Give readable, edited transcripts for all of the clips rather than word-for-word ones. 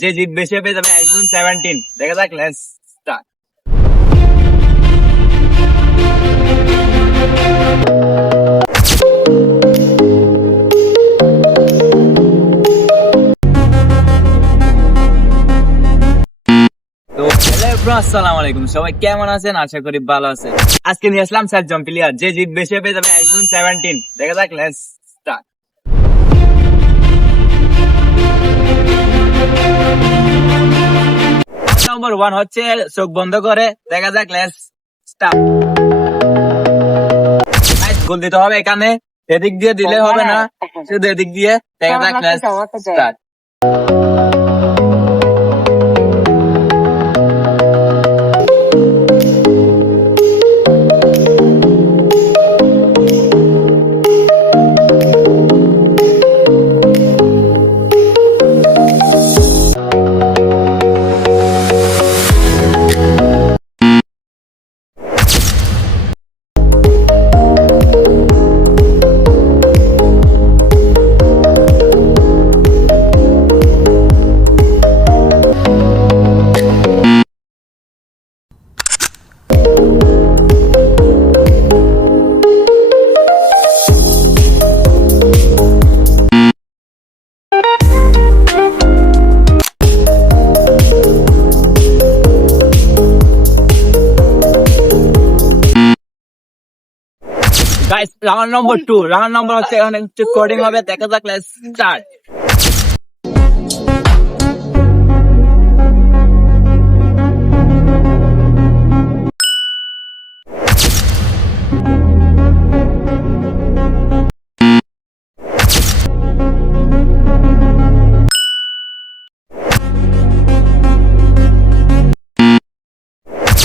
যে জিতবে সে পেয়ে যাবে আইফোন 17। দেখা যাক, লেটস স্টার্ট। তো হ্যালো ব্রো, আসসালামু আলাইকুম। সবাই কেমন আছেন? আশা করি ভালো আছেন। আজকে নিয়ে আসলাম 7 জন প্লেয়ার, যে জিতবে সে পেয়ে যাবে আইফোন 17। দেখা যাক, লেটস স্টার্ট। নম্বর 1 হচ্ছে চোখ বন্ধ করে। দেখা যাক, লেটস স্টার্ট। গোল দিতে হবে এখানে, এদিক দিয়ে দিলে হবে না, শুধু এদিক দিয়ে। দেখা যাক, let's start. Guys, round number 2, round number হচ্ছে এখন একটু কোডিং হবে। দেখা যাক, লেটস স্টার্ট।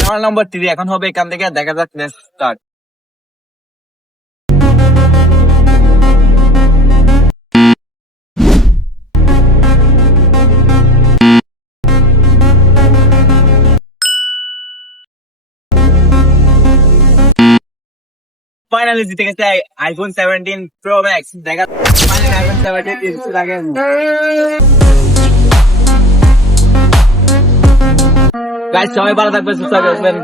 রাউন্ড নম্বর 3 এখন হবে এখান থেকে। দেখা যাক, লেটস স্টার্ট। ফাইনালি জিতে গেছে আইফোন 17 প্রো ম্যাক্স। দেখা ফাইনালি আইফোন 17 জিততে লাগে। গাইস, সবাই ভালো থাকবেন, সুস্থ থাকবেন।